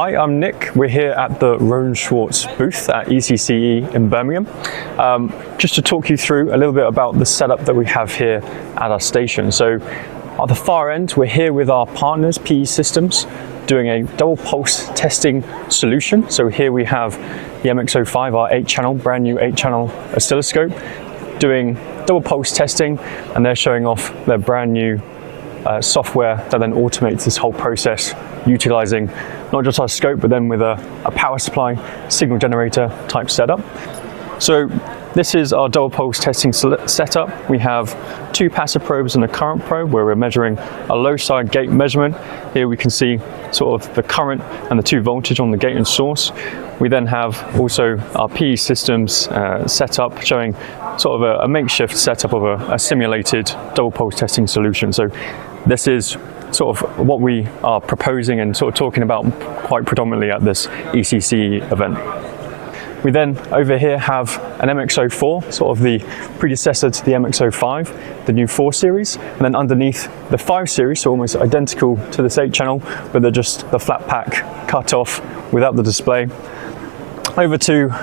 Hi, I'm Nick. We're here at the Rohde Schwarz booth at ECCE in Birmingham. Just to talk you through a little bit about the setup that we have here at our station. So at the far end, we're here with our partners, PE Systems, doing a double pulse testing solution. So here we have the MX05, our 8-channel, brand new 8-channel oscilloscope, doing double pulse testing, and they're showing off their brand new software that then automates this whole process, utilizing not just our scope, but then with a power supply, signal generator type setup. So this is our double pulse testing setup. We have 2 passive probes and a current probe where we're measuring a low side gate measurement. Here we can see sort of the current and the 2 voltage on the gate and source. We then have also our PE Systems setup showing sort of a makeshift setup of a simulated double pulse testing solution. So this is sort of what we are proposing and sort of talking about quite predominantly at this ECCE event. We then over here have an MX04, sort of the predecessor to the MX05, the new 4 series, and then underneath the 5 series, so almost identical to this 8-channel, but they're just the flat pack cut off without the display. Over to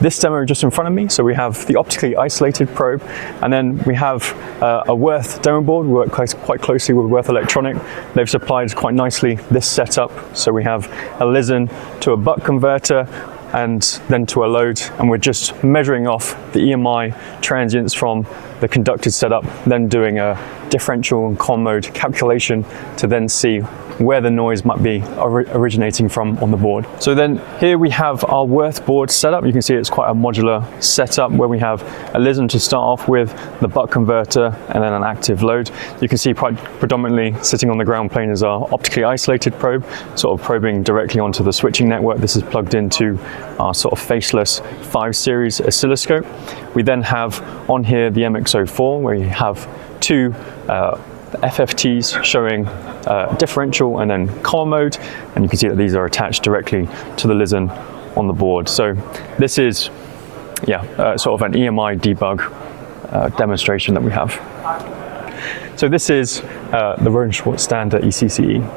this demo just in front of me, so we have the optically isolated probe, and then we have a Worth demo board. We work quite closely with Worth Electronic. They've supplied quite nicely this setup, so we have a listen to a buck converter and then to a load, and we're just measuring off the EMI transients from the conducted setup, then doing a differential and con mode calculation to then see where the noise might be originating from on the board. So then here we have our Worth board setup. You can see it's quite a modular setup where we have a listen to start off with, the buck converter, and then an active load. You can see quite predominantly sitting on the ground plane is our optically isolated probe, sort of probing directly onto the switching network. This is plugged into our sort of faceless 5 series oscilloscope. We then have on here the MX04 where you have 2 FFTs showing differential and then column mode, and you can see that these are attached directly to the listen on the board. So this is sort of an EMI debug demonstration that we have. So this is the Rohde Schwarz stand at ECCE.